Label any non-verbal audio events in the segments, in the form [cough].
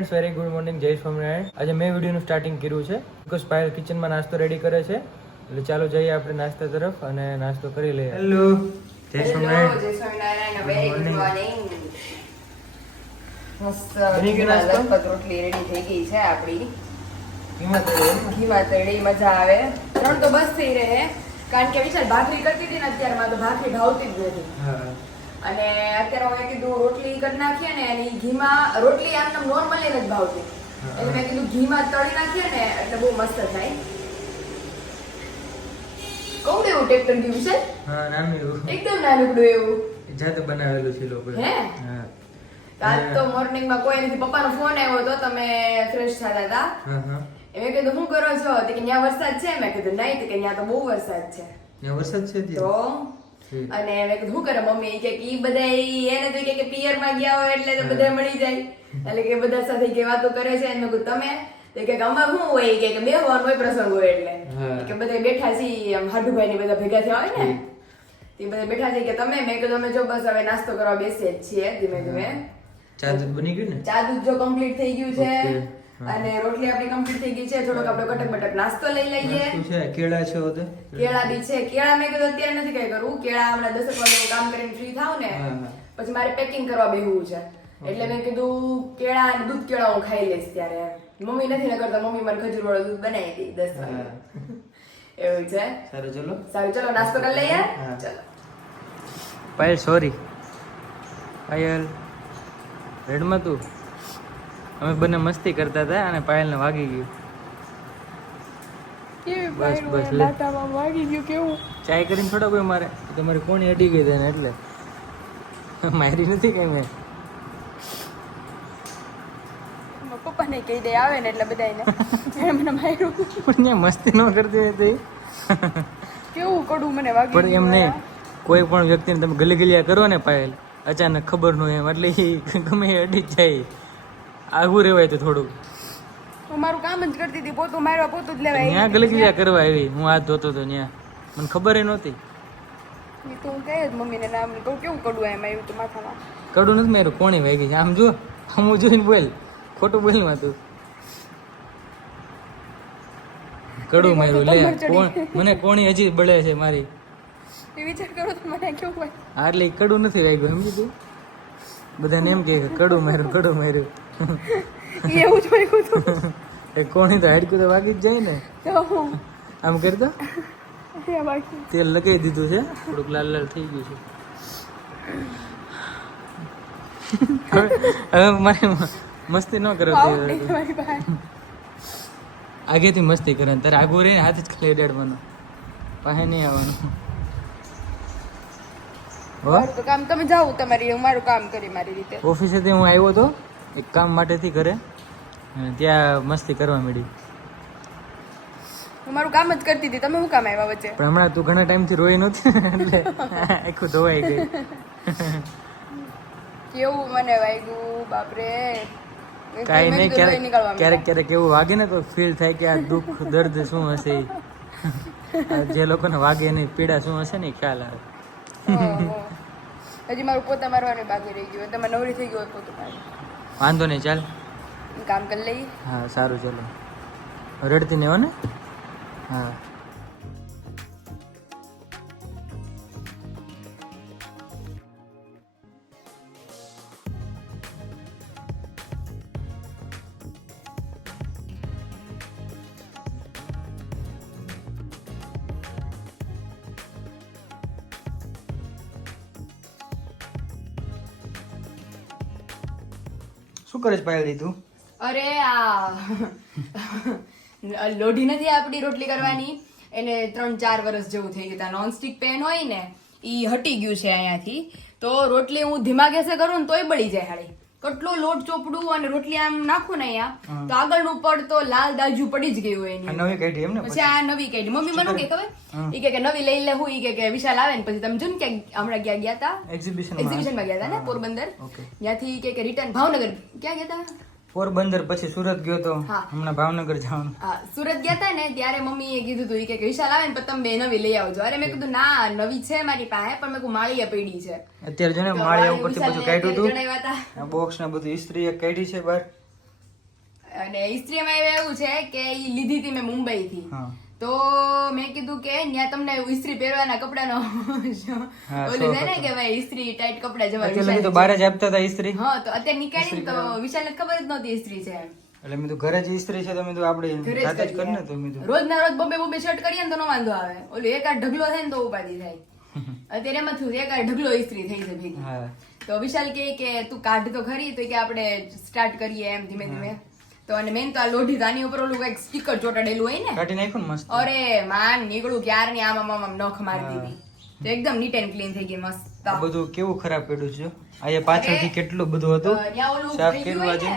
Friends very good morning જય સ્વામિનારાયણ આજે મેં વિડીયોનું સ્ટાર્ટિંગ કર્યું છે. બિકોઝ પાયલ કિચનમાં નાસ્તો રેડી કરે છે. એટલે ચાલો જઈએ આપણે નાસ્તા તરફ અને નાસ્તો કરી લઈએ. હેલો જય સ્વામિનારાયણ નાસ્તો? રોટલી રેડી થઈ ગઈ છે આપણી. એ ઘીમાં તળી મજા આવે. ત્રણ તો બસ થઈ રહે કારણ કે વિશાલ ભાખરી કરતી હતી ને અત્યારમાં તો ભાખરી ભાવતી જ નથી. હા. અને અત્યારે મેં કીધું રોટલી કરી નાખીએ ને એની ઘીમાં રોટલી આમ નોર્મલ જ ભાવતી. એટલે મેં કીધું ઘીમાં તળી નાખીએ ને એટલે બહુ મસ્ત થાય. કહું એવું ટેક્ટર ગયું છે? હા નાનું એવું. એકદમ નાનકડું એવું. જાતે બનાવેલું છે લોકો હે? હા. આજ તો મોર્નિંગમાં કોઈ નથી. પપ્પાનો ફોન આવ્યો તો તમે ફ્રેશ થતા હતા હા હા. કીધું શું કરો છો? કે ત્યાં વરસાદ છે? મેં કીધું નહીં કે ત્યાં તો બહુ વરસાદ છે. ત્યાં વરસાદ છે તો. અને મેં કીધું શું કરે મમ્મી? કે ઈ બધા એને તો કે પિયરમાં ગયા હોય એટલે તો બધા મળી જાય. એટલે કે બધા સાથે કે વાતો કરે છે. એમ કીધું તમે? તો કે અમાર શું હોય? કે બે હોવાનું હોય પ્રસંગ હોય એટલે. કે બધા બેઠા છીએ આમ હાડુભાઈ ને બધા ભેગા થયા હોય ને? તે બધા બેઠા છે કે તમે? મેં કીધું અમે જો બસ હવે નાસ્તો કરવા બેસીએ જ છીએ. ધીમે ધીમે. ચા દૂધ બની ગયું ને? ચા દૂધ જો કમ્પ્લીટ થઈ ગયું છે. અને રોટલી આપણી કમ્પ્લીટ થઈ ગઈ છે. થોડોક આપણે કટક બટક નાસ્તો લઈ લઈએ. છે કેળા છે ઓતે કેળા બી છે. કેળા મેં કીધું અત્યારે નથી કઈ કરવું. કેળા હમણાં દસ વાગે કામ કરીને ફ્રી થાવ ને. પછી મારે પેકિંગ કરવા બેહવું છે. એટલે મેં કીધું કેળા અને દૂધ કેળા હું ખાઈ લઈશ ત્યારે. મમ્મી નથી ન કરતા. મમ્મી મને ખજૂર વાળું દૂધ બનાવી દઈ દસ વાગે. એવું છે? સારું ચલો. સારું ચલો નાસ્તો કરી લઈએ. ચલો. પાયલ સોરી પાયલ રેડમાં તું? અમે બંને મસ્તી કરતા હતા અને પાયલને વાગી ગયું. બસ બસ વાગી ગયું કેવું? ચાય કરીને થોડા કોઈ મારે. તમારી કોણી અડી ગઈ તેને એટલે. મારી નથી કઈ મેં. પપ્પાને કહી દે આવે ને એટલે બધાને મને માર્યું. પણ મસ્તી ન કરતી કેવું કડું મને વાગી પણ એમ નહીં. કોઈ પણ વ્યક્તિને તમે ગલી ગલિયા કરો ને પાયલ અચાનક ખબર ન એમ એટલે ગમે અડી જાય. આઘું રહેવાય તો થોડુંક. હું મારું કામ જ કરતી હતી પોતું મારવા પોતું જ લેવાય. ત્યાં ગલગલિયા કરવા આવી. હું હાથ ધોતો હતો ત્યાં. મને ખબર નહોતી. ઈ તો હું કહે જ મમ્મીને નામ કહું કેવું કડું એમ આવ્યું તો માથામાં? કડું નથી મારું કોણી વાગી આમ જો હું જોઈને બોલ. ખોટું બોલમાં તું. કડું લે કોણ મને કોણી હજી બળે છે મારી. એ વિચાર કરો તો મને કેવું હોય. એટલે કડું નથી વાગ્યું સમજી તું? બધાને એમ કે કડું માર્યું કડું માર્યું. એવું જ વાગ્યું હતું એ કોણી તો હાડકું તો વાગી જ જાય ને. આમ કરતો? દો તેલ લગાવી દીધું છે. થોડુંક લાલ લાલ થઈ ગયું છે. હવે મારે મસ્તી ન કરો આગેથી મસ્તી કરે તારે આગું રહીને હાથ જ ખાલી અડાડવાનો. પાસે નહીં આવવાનું. તો કામ તમે જાઓ તમારી મારું કામ કરી મારી રીતે. ઓફિસેથી હું આવ્યો હતો એક કામ માટેથી ઘરે ત્યાં મસ્તી કરવા માંડી. હું મારું કામ જ કરતી હતી. તમે શું કામ આવ્યા વચ્ચે? પણ હમણાં તું ઘણા ટાઈમથી રોઈ નહોતી એટલે આખું ધોવાઈ ગઈ કેવું મને વાગ્યું બાપરે. કાંઈ નહીં ક્યારેક ક્યારેક ક્યારેક એવું વાગે ને તો ફીલ થાય કે આ દુઃખ દર્દ શું હશે. [laughs] જે લોકોને વાગે એની પીડા શું હશે ને ખ્યાલ આવે. હજી મારું પોતા મારવાનું બાકી રહી ગયું તમે નવરી થઈ ગયો પોતું મારે. વાંધો નહીં ચાલ. કામ કરી લઈએ. હા સારું ચાલો. રડતી નહીં હો ને? હા. શું કરે છે પાયલ તું? અરે આ [laughs] લોઢી નથી આપણી રોટલી કરવાની. એને ત્રણ ચાર વર્ષ જેવું થઈ ગયું નોનસ્ટિક પેન હોય ને એ હટી ગયું છે અહીંયાથી. તો રોટલી હું ધીમા ગેસે કરું ને તોય બળી જાય હાળી. કેટલો લોટ ચોપડું અને રોટલી આમ નાખો ને અહીંયા તો આગળનું પડ તો લાલ દાજુ પડી જ ગયું એની. નવી કાઢી એમ ને પછી આ નવી કાઢી. મમ્મી મને કે ખબર? ઈ કે કે નવી લઈ લે હું ઈ કે કે વિશાલ આવે ને પછી તમે જોન કે હમણાં ક્યાં ગયા હતા એક્ઝિબિશનમાં. ગયા હતા ને પોરબંદર. ત્યાંથી કે કે રિટર્ન ભાવનગર. ક્યાં ગયા હતા પોરબંદર પછી સુરત ગયો તો. હમણાં ભાવનગર જવાનું. સુરત ગયા હતા ને ત્યારે મમ્મીએ કીધું હતું કે વિશાલ આવે ને પછી બે નવી લઈ આવજો. અરે મેં કીધું ના નવી છે મારી પાસે પણ મેં માળીએ પડી છે. અત્યારે જો ને માળિયા ઉપરથી બધું કાઢ્યું હતું બોક્સ ને બધું ઇસ્ત્રી એક કાઢી છે બહાર. અને ઇસ્ત્રીમાં એવું છે કે એ લીધી હતી મેં મુંબઈ થી તો મેં કીધું કે ત્યાં તમને ઇસ્ત્રી પહેરવાના કપડાનો નો ઓલું છે ને કે ભાઈ ઇસ્ત્રી ટાઈટ કપડા જવા એટલે તો બહાર જ આપતા હતા ઇસ્ત્રી હા તો અત્યારે નીકાળી તો વિશાલને ખબર જ નહોતી ઇસ્ત્રી છે એટલે મેં તો ઘરે જ ઇસ્ત્રી છે તો મેં તો આપણે જાતે જ કરીને તો મેં રોજ ના રોજ બબે બબે શર્ટ કરીએ ને તો નો વાંધો આવે. ઓલું એક આ ઢગલો થાય ને તો ઉપાધી થાય. [laughs] અત્યારે એમાં થયું એક ઢગલો ઇસ્ત્રી થઈ છે ભેગી. તો વિશાલ કે તું કાઢ તો ખરી તો કે આપણે સ્ટાર્ટ કરીએ એમ ધીમે ધીમે. તો અને મેન તો આ લોઢી ધાની ઉપર ઓલું કંઈક સ્ટીકર ચોટાડેલું હોય ને. કાઢી નાખ્યું મસ્ત. અરે માન નીકળું ક્યારની આમ આમ આમ નખ મારી દીધી તો એકદમ નીટ એન્ડ ક્લીન થઈ ગઈ મસ્ત. આ બધું કેવું ખરાબ પડ્યું છે? અહીંયા પાછળથી કેટલું બધું હતું? ત્યાં ઓલું સાફ કર્યું આજે?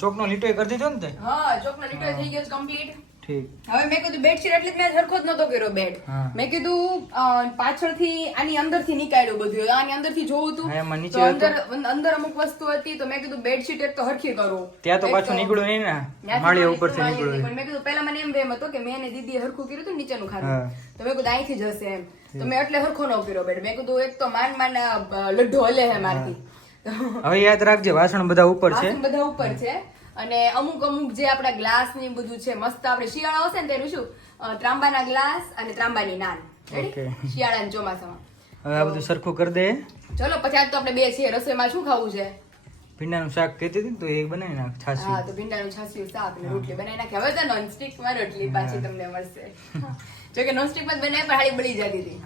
ચોકનો લીટો કરી દીધો ને તે? હા ચોકનો લીટો થઈ ગયો કમ્પ્લીટ ઠીક. હવે મેં કીધું બેડશીટ એટલે જ મેં સરખો જ નતો કર્યો બેડ મેં કીધું પાછળથી આની અંદરથી નીકાળ્યું બધું. આની અંદરથી જોવું હતું તો અંદર અંદર અમુક વસ્તુ હતી તો મેં કીધું બેડશીટ એક તો હરખી કરું. ત્યાં તો પાછું નીકળ્યું નહીં ને? માળિયા ઉપરથી નીકળ્યું. પણ મેં કીધું પહેલા મને એમ વહેમ હતો કે મેં અને દીદીએ હરખું કર્યું હતું નીચેનું ખાધું હા. તો મેં કીધું અહીંથી જશે એમ. તો મેં એટલે હરખો ન કર્યો બેડ મેં કીધું એક તો માન માન લડ્ઢો લડ્ડો હલે હે મારથી. હવે યાદ રાખજે વાસણ બધા ઉપર છે. બધા ઉપર છે. અને અમુક અમુક જે આપણા ગ્લાસ ને બધું છે મસ્ત આપણે શિયાળા આવશે ને તેનું શું? ત્રાંબાના ગ્લાસ અને ત્રાંબાની નાન. શિયાળા ને ચોમાસામાં. હવે આ બધું સરખું કરી દે. ચલો પછી આજ તો આપણે બે છીએ. રસોઈમાં શું ખાવું છે? ભીંડાનું શાક કહેતી હતી ને તો એ બનાવી નાખ હા તો ભીંડાનું છાસ્યું શાક ને રોટલી બનાવી નાખી. હવે તો નોનસ્ટિકમાં રોટલી પાછી તમને મળશે. જો કે નોનસ્ટિકમાં બનાવી પણ હાડી બળી જતી હતી.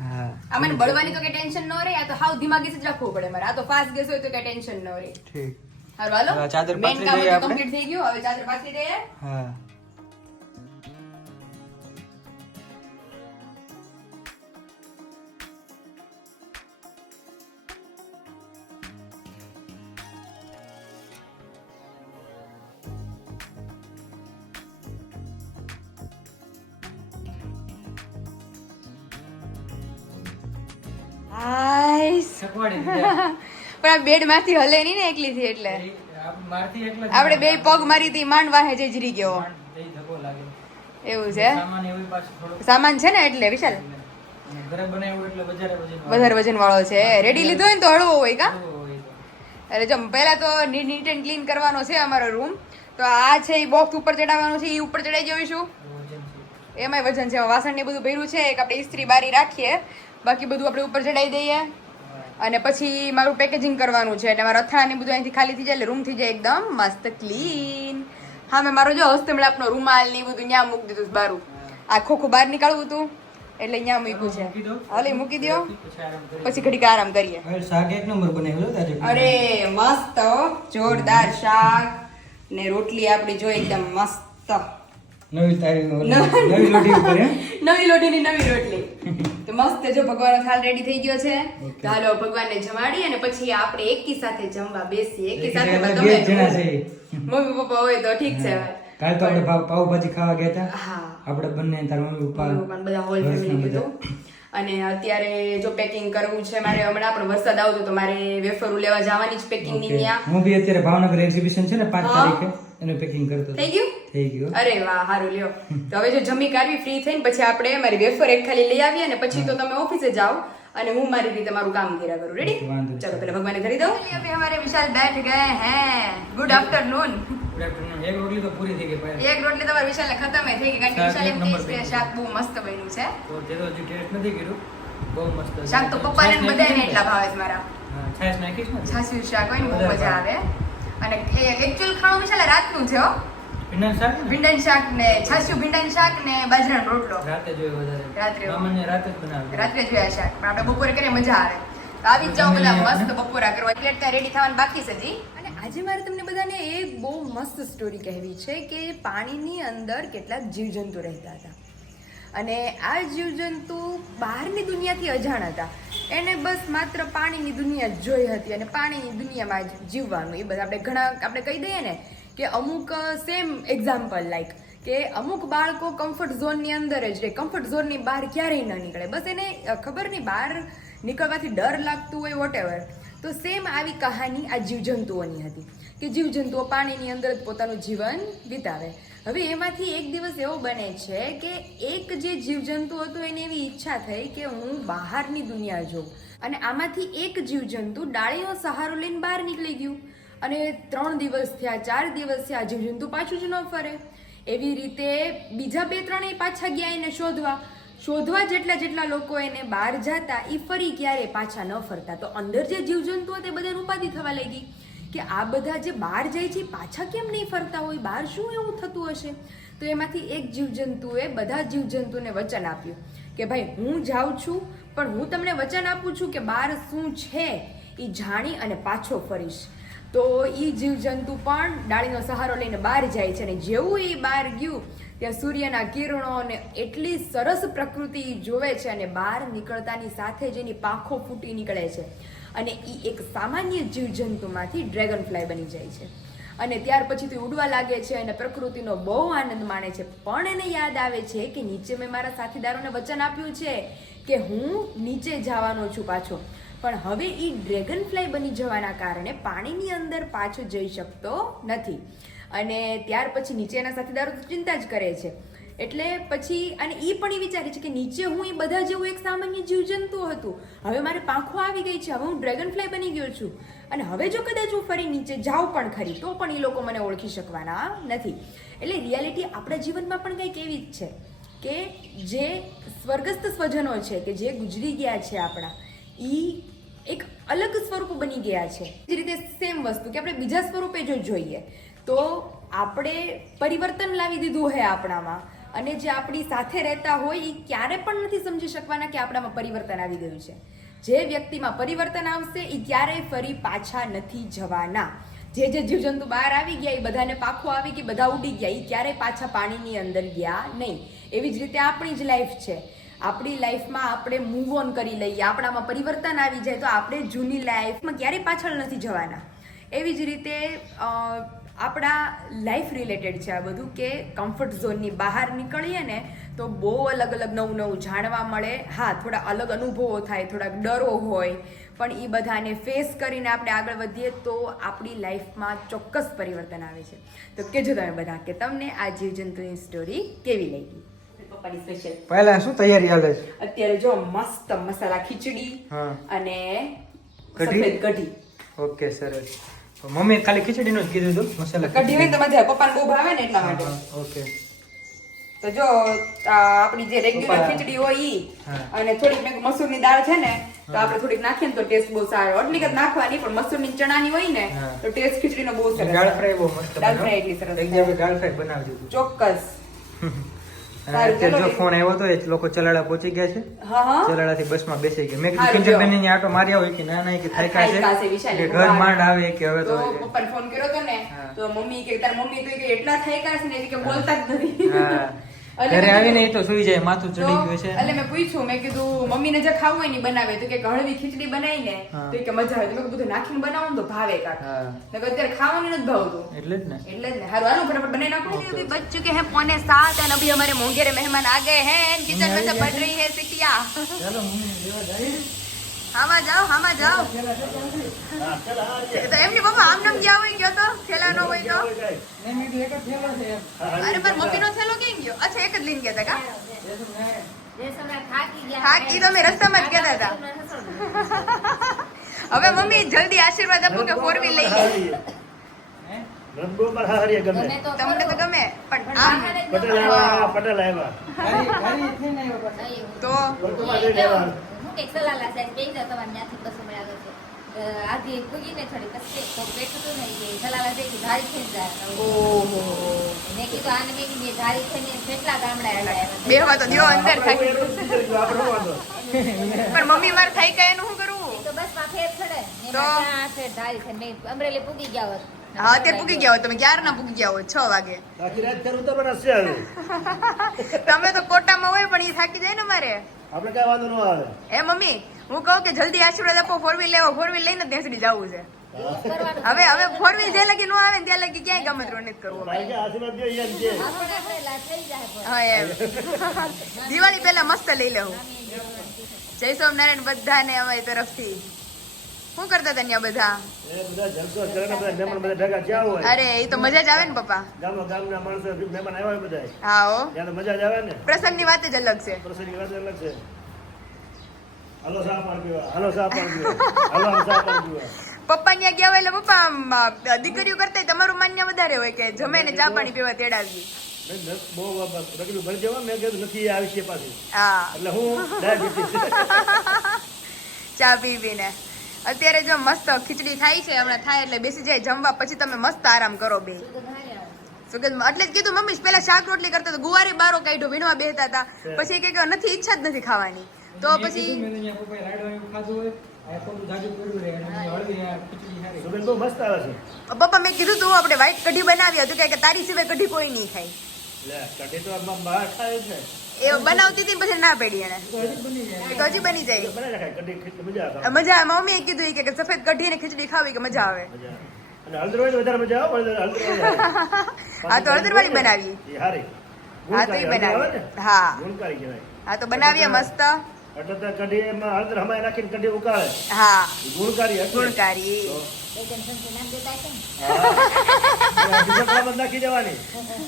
આ મને બળવાની તો કઈ ટેન્શન ન રહે આ તો હાવ ધીમા ગેસ જ રાખવું પડે મારે. આ તો ફાસ્ટ ગેસ હોય તો કઈ ટેન્શન ન રહે. ઠીક. હારું હાલો હવે આ ચાદર મેન પાથરી કામ દઈએ આપણે? કમ્પ્લીટ થઈ ગયું હવે ચાદર પાથરી દઈએ હા હાઈસ શકવાડી દીધા. આ બેડમાંથી હલે નહીં ને એકલી થી એટલે આપણે બે પગ મારી હતી માંડ વાહે જરી ગયો. એવું છે? સામાન છે ને એટલે વિશાલ? વધારે વજન વાળો છે. રેડી લીધો હોય ને તો હળવો હોય કા? અરે જો પહેલા તો નીટ એન્ડ ક્લીન કરવાનો છે અમારો રૂમ. તો આ છે એ બોક્સ ઉપર ચડાવવાનું છે એ ઉપર ચડાઈ જોઈશું. એમાંય વજન છે. વાસણ ને બધું ભર્યું છે. એક આપણે ઇસ્ત્રી બારી રાખીએ. બાકી બધું આપણે ઉપર ચડાવી દઈએ. અને પછી મારું પેકેજિંગ કરવાનું છે એટલે મારા અથાણા ને બધું અહીંથી ખાલી થઈ જાય એટલે રૂમ થઈ જાય એકદમ મસ્ત ક્લીન હા મેં મારો જો હસ્તમેળાપનો રૂમાલ ને બધું ત્યાં મૂકી દીધું બારું આ ખોખું બહાર નીકળવું હતું એટલે ત્યાં મૂક્યું છે. હાલે મૂકી દો પછી ઘડીક આરામ કરીએ. શાક એક નંબર બનાવ્યો અરે મસ્ત જોરદાર શાક. ને રોટલી આપણી જો એકદમ મસ્ત. નવી તારી નવી લોટી ઉપર? નવી લોટીની નવી રોટલી. [laughs] [laughs] તો મસ્ત જો ભગવાનનો થાળ રેડી થઈ ગયો છે. તો હાલો ભગવાનને જમાડી અને પછી આપણે એકી સાથે જમવા બેસીએ. એકી સાથે તમે મમ્મી પપ્પા હોય તો ઠીક છે. કાલ તો આપણે પાવભાજી ખાવા ગયા હતા આપણે બંને તારા મમ્મી પપ્પા બધા હોલ ફેમિલી. કીધું. અને અત્યારે જો પેકિંગ કરવું છે મારે હમણાં પણ વરસાદ આવતો તો મારે વેફર લેવા જવાની જ પેકિંગની ત્યાં. હું બી અત્યારે ભાવનગર એક્ઝિબિશન છે ને 5 તારીખે એનું પેકિંગ કરતો થઈ ગયું? થઈ ગયું. અરે વાહ સારું લ્યો. તો હવે જો જમી કાઢવી ફ્રી થઈને પછી આપણે મારી વેફર એક ખાલી લઈ આવીએ ને પછી તો તમે ઓફિસે જાઓ. અને હું મારી રીતે મારું કામ કર્યા કરું. રેડી ચલો પેલા ભગવાન કરી દઉં. અભી વિશાલ બેઠ ગયે હે. ગુડ આફ્ટરનૂન એક રોટલી તો પૂરી થઈ ગઈ એક રોટલી તમારી વિશાલ ખતમ થઈ ગઈ કારણ કે વિશાલ એમ કે શાક બહુ મસ્ત બન્યું છે. તો તે તો હજી ટેસ્ટ નથી કર્યું. બહુ મસ્ત શાક તો પપ્પાને બધાને એટલા ભાવે છે મારા. છાશ નાખીશ ને? છાશ શાક હોય ને બહુ મજા આવે. અને એક્ચ્યુઅલ ખાણું વિશાલ રાતનું છે હો. ભીંડાનું શાક ને? ભીંડાનું શાક ને છાસ્યું ભીંડાનું શાક ને બાજરાનો રોટલો રાતે જોયું વધારે. રાત્રે. સામાન્ય રાતે જ બનાવે. રાત્રે જોયા શાક પણ આપણે બપોરે કરીએ મજા આવે તો આવી જ જાઓ બધા મસ્ત બપોરા કરવા એટલે ત્યાં રેડી થવાનું બાકી છે જી અને આજે મારે તમને બધાને એક બહુ મસ્ત સ્ટોરી કહેવી છે કે પાણીની અંદર કેટલાક જીવજંતુ રહેતા હતા અને આ જીવજંતુ બહારની દુનિયાથી અજાણ હતા એને બસ માત્ર પાણીની દુનિયા જ જોઈ હતી અને પાણીની દુનિયામાં જ જીવવાનું એ બધા આપણે ઘણા આપણે કહી દઈએ ને કે અમુક સેમ એક્ઝામ્પલ લાઈક કે અમુક બાળકો કમ્ફર્ટ ઝોનની અંદર જ રહે. કમ્ફર્ટ ઝોનની બહાર ક્યારેય ન નીકળે. બસ એને ખબર નહીં, બહાર નીકળવાથી ડર લાગતું હોય વોટેવર તો સેમ આવી કહાની આ જીવજંતુઓની હતી, કે જીવજંતુઓ પાણીની અંદર જ પોતાનું જીવન વિતાવે. હવે એમાંથી એક દિવસ એવો બને છે કે એક જે જીવજંતુ હતું, એને એવી ઈચ્છા થઈ કે હું બહારની દુનિયા જોઉં. અને આમાંથી એક જીવજંતુ ડાળીનો સહારો લઈને બહાર નીકળી ગયું. અને ત્રણ દિવસ થયા, ચાર દિવસ થયા જીવજંતુ પાછું જ ન ફરે. એવી રીતે બીજા બે ત્રણેય પાછા ગયા એને શોધવા. શોધવા જેટલા જેટલા લોકો એને બહાર જતા એ ફરી ક્યારે પાછા ન ફરતા. તો અંદર જે જીવજંતુઓ તે બધાને ઉપાધિ થવા લાગી કે આ બધા જે બહાર જાય છે એ પાછા કેમ નહીં ફરતા હોય? બહાર શું એવું થતું હશે? તો એમાંથી એક જીવજંતુએ બધા જીવજંતુને વચન આપ્યું કે ભાઈ, હું જાઉં છું, પણ હું તમને વચન આપું છું કે બહાર શું છે એ જાણી અને પાછો ફરીશ. તો એ જીવજંતુ પણ ડાળીનો સહારો લઈને બહાર જાય છે અને જેવું એ બહાર ગયું, ત્યાં સૂર્યના કિરણો અને એટલી સરસ પ્રકૃતિ જોવે છે અને બહાર નીકળતાની સાથે જ એની પાંખો ફૂટી નીકળે છે. અને એ એક સામાન્ય જીવજંતુમાંથી ડ્રેગન ફ્લાય બની જાય છે. અને ત્યાર પછી તે ઉડવા લાગે છે અને પ્રકૃતિનો બહુ આનંદ માણે છે. પણ એને યાદ આવે છે કે નીચે મેં મારા સાથીદારોને વચન આપ્યું છે કે હું નીચે જવાનો છું પાછો. પણ હવે એ ડ્રેગન ફ્લાય બની જવાના કારણે પાણીની અંદર પાછો જઈ શકતો નથી. અને ત્યાર પછી નીચેના સાથીદારો ચિંતા જ કરે છે. એટલે પછી, અને એ પણ એ વિચારે છે કે નીચે હું એ બધા જેવું એક સામાન્ય જીવજંતુ હતું. હવે મારે પાંખો આવી ગઈ છે, હવે હું ડ્રેગન ફ્લાય બની ગયો છું. અને હવે જો કદાચ હું ફરી નીચે જાઉં પણ ખરી, તો પણ એ લોકો મને ઓળખી શકવાના નથી. એટલે રિયાલિટી આપણા જીવનમાં પણ કંઈક એવી જ છે કે જે સ્વર્ગસ્થ સ્વજનો છે, કે જે ગુજરી ગયા છે આપણા, ઈ એક અલગ સ્વરૂપ બની ગયા છે. જે રીતે સેમ વસ્તુ કે આપણે બીજા સ્વરૂપે જો જોઈએ, તો આપણે પરિવર્તન લાવી દીધું હે આપણામાં અને જે આપણી સાથે રહેતા હોય એ ક્યારે પણ નથી સમજી શકવાના કે આપણામાં પરિવર્તન આવી ગયું છે. જે વ્યક્તિમાં પરિવર્તન આવશે એ ક્યારેય ફરી પાછા નથી જવાના. જે જે જીવજંતુ બહાર આવી ગયા એ બધાને પાખો આવી કે બધા ઉડી ગયા એ ક્યારેય પાછા પાણીની અંદર ગયા નહીં. એવી જ રીતે આપણી જ લાઈફ છે. આપણી લાઈફમાં આપણે મૂવ ઓન કરી લઈએ, આપણામાં પરિવર્તન આવી જાય, તો આપણે જૂની લાઈફમાં ક્યારેય પાછળ નથી જવાના. એવી જ રીતે આપણા લાઈફ રિલેટેડ છે આ બધું કે કમ્ફર્ટ ઝોનની બહાર નીકળીએ ને, તો બહુ અલગ અલગ નવું નવું જાણવા મળે. હા, થોડા અલગ અનુભવો થાય, થોડાક ડરો હોય, પણ એ બધાને ફેસ કરીને આપણે આગળ વધીએ તો આપણી લાઈફમાં ચોક્કસ પરિવર્તન આવે છે. તો કહેજો તમે બધા કે તમને આ જીવજંતુની સ્ટોરી કેવી લાગી? પપ્પાની સ્પેશિયલ પહેલા શું તૈયારી હાલે છે? અત્યારે જો મસ્ત મસાલા ખીચડી અને સફેદ કઢી. ઓકે સરસ. મમ્મી ખાલી ખીચડીનું જ કીધું હતું મસાલા કઢી હોય તમારે. પપ્પાને બહુ ભાવે ને એટલા માટે. ઓકે. તો જો આપણી જે રેગ્યુલર ખીચડી હોય ઈ અને થોડીક મેં મસૂરની દાળ છે ને તો આપણે થોડીક નાખીએ ને તો ટેસ્ટ બહુ સારો. એટલી જ નાખવાની પણ મસૂરની ચણાની હોય ને તો ટેસ્ટ ખીચડીનો બહુ સરસ દાળ. ફ્રાય બહુ મસ્ત દાળ ફ્રાય એટલી સરસ એક દિવસ દાળ ફ્રાય બનાવજો ચોક્કસ. [laughs] જો ફોન આવ્યો તો એ લોકો ચલાડા પહોંચી ગયા છે. હા ચલાડાથી બસમાં બેસી ગયા મેં કીધું. કિંજલ બેન આટો મારી આવો કે ના ના કે છે, કે ઘર માંડ આવે કે હવે તો તો ફોન કર્યો તો ને તો મમ્મી કે તાર મમ્મી તો કે એટલા થઈ છે ને કે બોલતા જ નથી. ઘરે આવીને તો સુઈ જાય માથું ચડી ગયું છે. એટલે મેં પૂછ્યું મેં કીધું મમ્મીને જે ખાવું હોયની બનાવે. તો કે હળવી ખીચડી બનાવી ને તો કે મજા આવે. મેં બધું નાખીને બનાવું તો ભાવે કાકા. નકર અત્યારે ખાવાનું નથી ભાવતું. એટલે જ ને. એટલે જ ને. હારું હારું ફટાફટ બનાવી નાખો. ને અભી બચ હે પોને સાત? અને અભી અમારે મોંઘેરે મહેમાન આગે ગયે હે કિચન મેં પડ રહી હે સિટિયા. ચલો મમ્મી લેવા જાય. હામાં જાઓ હામાં જાઓ. તો એમની પપ્પા આમ નામ ગયા હોય ગયો તો થેલા નો હોય તો. અરે મારા મમ્મી નો થેલો ક્યાં ગયો? અચ્છા એક જ લઈને ગયા હતા કા? તો થાકી તો રસ્તામાં જ ગયા હતા હવે મમ્મી જલ્દી આશીર્વાદ આપો કે ફોર વ્હીલ લઈ લે. હે? રંગો પર હારી ગમે તમને તો ગમે પણ આમ પટેલ આવ્યા પટેલ આવ્યા. ગાડી- ગાડી થઈને આવ્યો પાછો. તો વર્તુમાં જઈને આવ્યા આધી પૂગીને થોડી કસકે તો પેટ હતું ને એ સલાલા થઈ ધારી થઈ જાય ઓહો. મેં કીધું આને મેં કીધું ધારી થઈને કેટલા ગામડા આવ્યા બેહવા તો દ્યો અંદર શું પણ મમ્મી માર થઈ ગયા એનું શું કરવું? તો બસમાં ફેર તો? એમાં ધારી છે. મેં અમરેલી પૂગી ગયા હોત. હા તે પૂગી ગયા હોય તમે. ક્યારના પૂગી ગયા હોય છ વાગે. આખી રાત ફેર ઉતરવાના છે હવે. તમે તો કોટામાં હોય પણ એ થાકી જાય ને મારે. આપણે કઈ વાંધો ન આવે. એ મમ્મી હું કહું કે જલ્દી આશીર્વાદ આપો ફોર વ્હીલ લેવો ફોર વ્હીલ લઈને ત્યાં સુધી જવું છે. હવે હવે ફોર વ્હીલ જે લગી ન આવે ને ત્યાં લગી ક્યાંય ગમત નથી કરવો. જાય. હા એમ. દિવાળી પહેલા મસ્ત લઈ લેવું. જય સોમનારાયણ બધાને અમારી તરફથી. શું કરતા હતા ત્યાં બધા? એ બધા જલસો કરે બધા મહેમાન બધા ભેગા થયા હોય. અરે એ તો મજા જ આવે ને પપ્પા. ગામના માણસો મહેમાન આવ્યા હોય બધા હા હો. ત્યાં તો મજા જ આવે ને. પ્રસંગની વાત જ અલગ છે. પ્રસંગની વાત અલગ હાલો હાલો હાલો પપ્પા ત્યાં ગયા હોય એટલે પપ્પા દીકરીઓ કરતા તમારું માન્ય વધારે હોય કે જમે ને ચા પાણી પીવા તેડાવી બહુ રગડું ભરી દેવા મેં કીધું નથી આવી છે પાછી. હા. એટલે હું ડાયાબિટીસ. [laughs] ચા પી પીને. અત્યારે જો મસ્ત ખીચડી થાય છે હમણાં થાય એટલે બેસી જાય જમવા પછી તમે મસ્ત આરામ કરો બે. સુગંધ એટલે જ કીધું મમ્મી પેલા શાક રોટલી કરતા હતા ગુવારે બારો કાઢો વીણવા બેહતા હતા. પછી એ કે નથી ઈચ્છા જ નથી ખાવાની. તો પછી છે. પપ્પા મેં કીધું તું આપણે વ્હાઈટ કઢી બનાવી હતું કે તારી સિવાય કઢી કોઈ નહીં ખાય. લે કઢી તો બહાર ખાય ને એ બનાવતી હતી પછી ના પડી એને. તો હજી બની જાય. એ તો હજી બની જાય બનાવી નાખાય કઢી ખીચડી મજા આવે. મજા મમ્મીએ કીધું કે સફેદ કઢી અને ખીચડી ખાવી કે મજા આવે. હા તો હળદરવાળી બનાવી. હા તો એ બનાવી. હા. હા તો બનાવીએ મસ્ત. એટલે તો કઢી એમાં હળદર હમાય નાખીને કઢી ઉકાળે. હા. ગુણકારી ગુણકારી. તો, બેચન સંખ્યા નામ દેતા હશે ને હા. બીજા કામ નાખી દેવાની.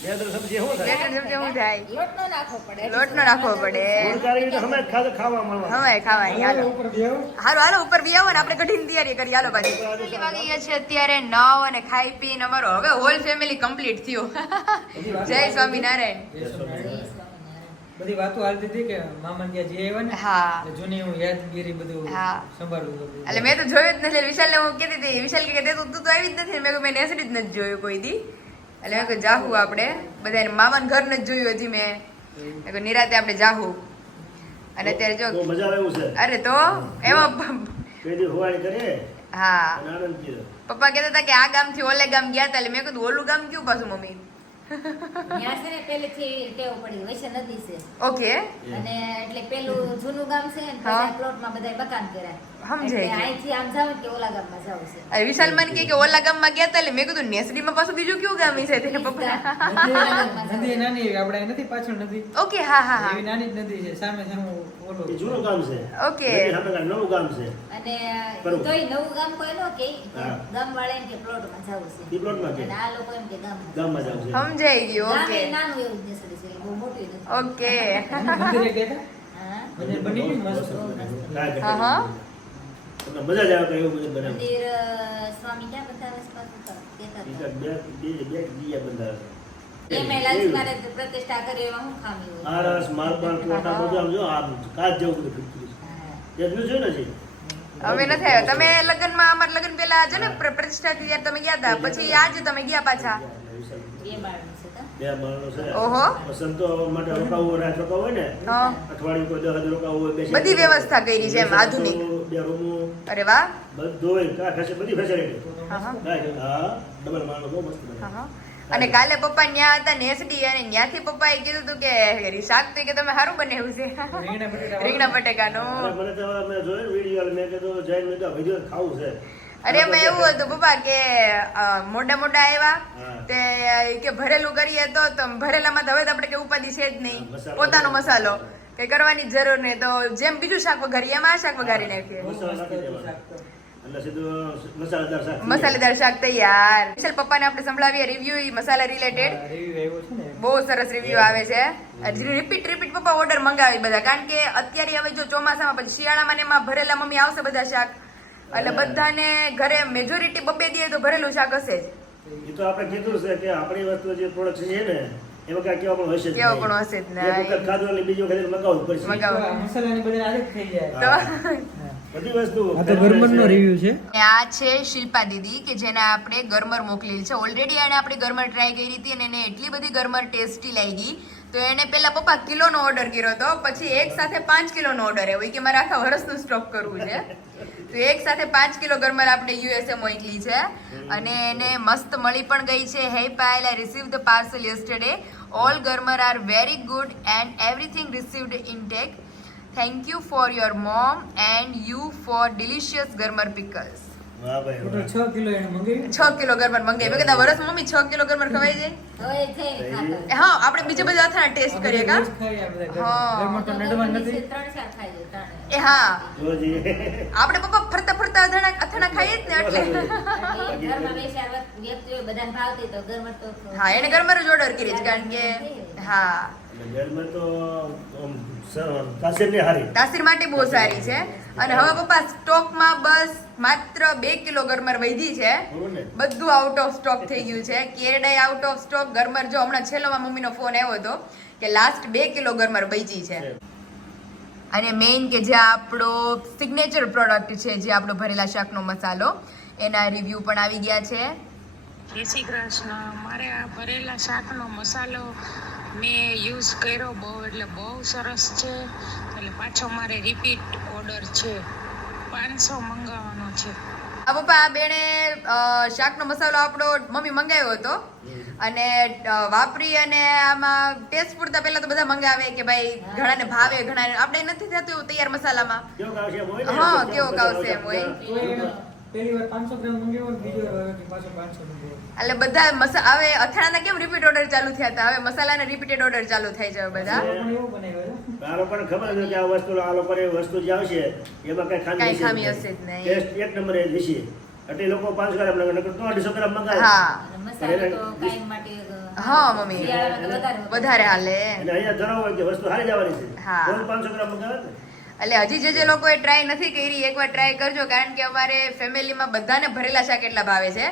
બે ત્રણ સબ્જી શું થાય. ત્રણ ચમચી શું થાય. લોટ નાખવો પડે. લોટ નાખવો પડે. ગુણકારી તો હમાય ખાધો ખાવા મળવા હવે ખાવાની હાલો ઉપર બેહો. હાલો હાલો ઉપર બી આવો ને આપણે કઢીની તૈયારી કરી. હાલો પાછી કેટલી વાગી ગયા છે અત્યારે નવ અને ખાઈ પીને અમારો હવે હોલ ફેમિલી કમ્પ્લીટ થયો. જય સ્વામિનારાયણ. જય સ્વામિનારાયણ. બધી વાતો હાલતી હતી કે મામા ત્યાં જે આવ્યા ને હા. જૂની હું યાદગીરી બધું હા. સંભાળવું એટલે મેં તો જોયું જ નથી. વિશાલ ને હું કહેતી હતી વિશાલ કે તે તું તું તો આવી જ નથી મેં મેં નેસડી જ નથી જોયું કોઈ દી. એટલે મેં કહ્યું જાહુ આપણે. બધા મામાને ઘર નથી જોયું હજી મેં. મેં કહ્યું નિરાતે આપણે જાહુ. અને અત્યારે જો મજા આવે છે. અરે તો એમાં પેલી હોવાળી કરીએ હા. પપ્પા કહેતા હતા કે આ ગામથી ઓલે ગામ ગયા હતા એટલે મેં કીધું ઓલું ગામ કયું પાછું મમ્મી? ત્યાં છે ને પહેલેથી ટેવ પડી વૈશ્ય નદી છે. ઓકે. અને એટલે પેલું જૂનું ગામ છે ને. પછી પ્લોટમાં બધાય મકાન કર્યા. સમજાઈ અહીંથી આમ જાવ કે ઓલા ગામમાં જાવ છે. વિશાલ મન કહે કે ઓલા ગામમાં ગયા એટલે મેં કીધું નેસડીમાં પાછું બીજું કયું ગામ છે પપ્પા નદી નાની આપણે નથી પાછળ નદી. ઓકે હા હા હા. એવી નાની જ નદી છે સામે સામે એ જૂનું ગામ છે. ઓકે. નવું ગામ છે. અને તોય નવું ગામ કોઈ નો કે ગામ વાળા એમ કે પ્લોટમાં જાવું છે. ઈ પ્લોટમાં કે? અને આ લોકો એમ કે ગામ ગામમાં જાવું છે. સમજાઈ ગયું ગામ ઓકે. એ નાનું એવું દેસડી છે બહુ મોટું નથી. ઓકે. મંદિરે ગયા હતા? હા. મંદિર બની મસ્ત. હા, હા. તમને મજા જ આવે તો એવું બધું બનાવ મંદિર સ્વામી ક્યાં બતાવે છે? પાછું તો? કહેતા ઈ હતા. કાંઈક બે બે બે ગયા બંધાવે બધું જો કાચ જેવું એટલું ને અમે નથી આવ્યા. તમે લગ્નમાં અમારા લગ્ન જો ને પ્રતિષ્ઠા થી તમે ગયા હતા પછી આજે તમે ગયા પાછા. વ્યવસ્થા કરી છે એમ આધુનિક. અરે વાહ. બધું હોય કા ફેસી બધી ફેસિલિટી હા, હા. હા ડબલ માણસો બહુ મસ્ત હા, હા. અને કાલે પપ્પા ન્યા હતા નેસડી અને ન્યાથી પપ્પાએ કીધું હતું કે શાક તો કે તમે સારું બને એવું છે. રીંગણા બટેકાનું. મને તો મેં જોયું વીડિયો મેં કીધું જઈને મેં તો વીડિયો ખાવું છે. અરે એમાં એવું હતું પપ્પા કે મોટા મોટા આવ્યા તે કે ભરેલું કરીએ તો ભરેલામાં તો હવે તો આપણે કે ઉપાધિ છે જ નહીં. પોતાનો મસાલો. કઈ કરવાની જરૂર નહીં. તો જેમ બીજું શાક વઘારીએ એમાં આ શાક વઘારી નાખીએ. મસાલેદાર શાક તૈયાર. વિશાલ પપ્પાને આપણે સંભળાવીએ રિવ્યુ મસાલા રિલેટેડ રિવ્યુ આવ્યો છે ને. બહુ સરસ રિવ્યુ આવે છે. રિપીટ રિપીટ પપ્પા ઓર્ડર મંગાવી બધા. કારણ કે અત્યારે હવે જો ચોમાસામાં પછી શિયાળામાં ને એમાં ભરેલા મમ્મી આવશે બધા શાક. એટલે બધાને ઘરે મેજોરિટી બબે દે તો ભરેલું શાક હશે જ. એ તો આપણે કીધું છે કે આપણી વસ્તુ જે પ્રોડક્ટ છે ને એમાં કાંઈ કેવા પણ હશે જ કેવા પણ હશે જ એક વખત ખાધું એટલે બીજો વખત મગાવવું પડશે. મગાવ. મસાલાની બધી આદત થઈ જાય. બધી વસ્તુ આ તો ગરમરનો રિવ્યુ છે. આ છે શિલ્પા દીદી કે જેને આપણે ગરમર મોકલેલ છે. ઓલરેડી એને આપણે ગરમર ટ્રાય કરી હતી અને એને એટલી બધી ગરમર ટેસ્ટી લાગી. તો એને પેલા પપ્પા કિલોનો ઓર્ડર કર્યો હતો પછી એક સાથે પાંચ કિલોનો ઓર્ડર આવ્યો. કે મારે આખા વર્ષનું સ્ટોક કરવું છે. તો એક સાથે પાંચ કિલો ગરમર આપણે યુએસએ મોકલી છે. અને એને મસ્ત મળી પણ ગઈ છે. Hey Payal I receive the parcel yesterday all garmar are very good and everything received intact Thank you for your mom and you for delicious Garmar pickles. છ કિલો એને મંગાવી મેં કીધા વરસ મમ્મી છ કિલો ગરબર ખવાઈ જાય. હા આપણે બીજા બધા અથાણા ટેસ્ટ કરીએ કા? એ હા. આપણે પપ્પા ફરતા ફરતા અથાણા અથાણા ખાઈએ જ ને એટલે. હા એને ગરમર જ ઓર્ડર કરી જ કારણ કે હા. તાસીર માટે બહુ સારી છે. અને હવે પપ્પા સ્ટોકમાં બસ માત્ર બે કિલો ગરમર વધી છે. બધું આઉટ ઓફ સ્ટોક થઈ ગયું છે. કેરડાઈ આઉટ ઓફ સ્ટોક ગરમર જો હમણાં છેલ્લોમાં મમ્મીનો ફોન આવ્યો હતો કે લાસ્ટ બે કિલો ગરમર બચી છે. અને મેઇન કે જે આપણો સિગ્નેચર પ્રોડક્ટ છે જે આપણો ભરેલા શાકનો મસાલો એના રિવ્યુ પણ આવી ગયા છે. જય શ્રી કૃષ્ણ. મારે આ ભરેલા શાકનો મસાલો મેં યુઝ કર્યો બહુ એટલે બહુ સરસ છે. એટલે પાછો મારે રિપીટ ઓર્ડર છે. પાંચસો મંગાવવાનો છે આ પપ્પા આ બેને શાકનો મસાલો આપણો મમ્મી મંગાવ્યો હતો અને વાપરી અને આમાં ટેસ્ટ પૂરતા પહેલા તો બધા મંગાવે કે ભાઈ ઘણાને ભાવે ઘણાને આપણે નથી થતું એવું તૈયાર મસાલામાં? હા, કેવો કાવશે એમ હોય. પહેલી વાર પાંચસો ગ્રામ મંગાવ્યો ને બીજી વાર હવે પાછો પાંચસો મંગાવ્યો. એટલે બધા મસા હવે અથાણાના કેમ રિપીટ ઓર્ડર ચાલુ થયા હતા? હવે મસાલાના રિપીટેડ ઓર્ડર ચાલુ થાય છે બધા? આ લોકોને ખબર છે કે આ વસ્તુ આ લોકોને વસ્તુ જે આવશે એમાં કઈ ખામી કઈ ખામી હશે જ નહીં. ટેસ્ટ એક નંબર એ હશે. એટલે લોકો પાંચ ગ્રામ લગે નકર તો અઢીસો ગ્રામ મંગાવે. હા. મસાલો તો કાઈ માટે હા, મમ્મી. વધારે વધારે હાલે. એટલે અહીંયા જણાવો કે વસ્તુ હારી જવાની છે. હા. રોજ પાંચસો ગ્રામ મંગાવે ને? એટલે હજી જે જે લોકોએ ટ્રાય નથી કરી એકવાર ટ્રાય કરજો કારણ કે અમારે ફેમિલીમાં બધાને ભરેલા શાક એટલા ભાવે છે.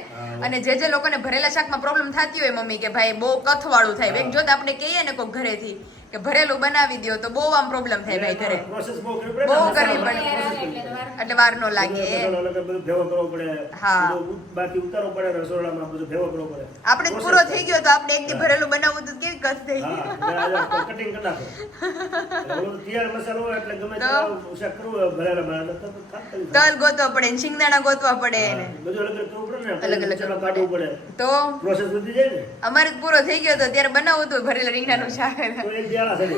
અને જે જે લોકોને ભરેલા શાકમાં પ્રોબ્લેમ થતી હોય મમ્મી કે ભાઈ બહુ કથવાળું થાય. એક જોત આપણે કહીએ ને કોઈક ઘરેથી કે ભરેલું બનાવી દો તો બહુ આમ પ્રોબ્લેમ થાય ભાઈ ઘરે. બહુ કરવી પડે. એટલે વાર નો લાગે. મસાલો અલગ બધું ભેગો કરવો પડે. હા. બાકી ઉતારવો પડે રસોડામાં બધું ભેગો કરવો પડે. આપણે પૂરો થઈ ગયો તો આપણે એક ભરેલું બનાવવું તો કેવી કસ થઈ કટિંગ કરી નાખો. [laughs] તૈયાર મસાલો એટલે ગમે તો? તે તો તલ ગોતવા પડે શિંગદાણા ગોતવા પડે. અલગ અલગ પડે તો? પ્રોસેસ વધી જાય ને. અમારે પૂરો થઈ ગયો તો ત્યારે બનાવવું હતું ભરેલા રીંગણાનું શાક. દિયાળા છે ને.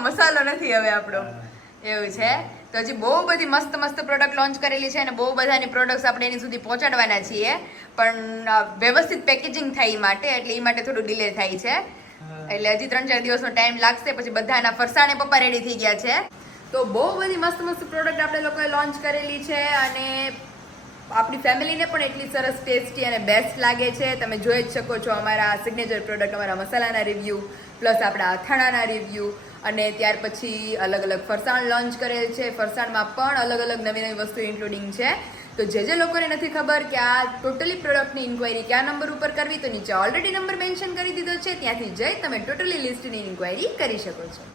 [laughs] મસાલો નથી હવે આપણો. એવું છે? તો હજી બહુ બધી મસ્ત મસ્ત પ્રોડક્ટ લોન્ચ કરેલી છે અને બહુ બધાની પ્રોડક્ટ્સ આપણે એની સુધી પહોંચાડવાના છીએ. પણ વ્યવસ્થિત પેકેજિંગ થાય એ માટે એટલે એ માટે થોડું ડિલે થાય છે. એટલે હજી ત્રણ ચાર દિવસનો ટાઈમ લાગશે પછી બધાના ફરસાણે પપ્પા રેડી થઈ ગયા છે. તો બહુ બધી મસ્ત મસ્ત પ્રોડક્ટ આપણે લોકોએ લોન્ચ કરેલી છે અને આપણી ફેમિલીને પણ એટલી સરસ ટેસ્ટી અને બેસ્ટ લાગે છે. તમે જોઈ જ શકો છો અમારા સિગ્નેચર પ્રોડક્ટ અમારા મસાલાના રિવ્યૂ પ્લસ આપણા અથાણાના રિવ્યૂ અને ત્યાર પછી અલગ અલગ ફરસાણ લોન્ચ કરેલ છે. ફરસાણમાં પણ અલગ અલગ નવી નવી વસ્તુ ઇન્ક્લુડિંગ છે. તો જે જે લોકોને નથી ખબર કે આ ટોટલી પ્રોડક્ટની ઇન્ક્વાયરી કયા નંબર ઉપર કરવી, તો નીચે ઓલરેડી નંબર મેન્શન કરી દીધો છે. ત્યાંથી જઈ તમે ટોટલી લિસ્ટની ઇન્ક્વાયરી કરી શકો છો.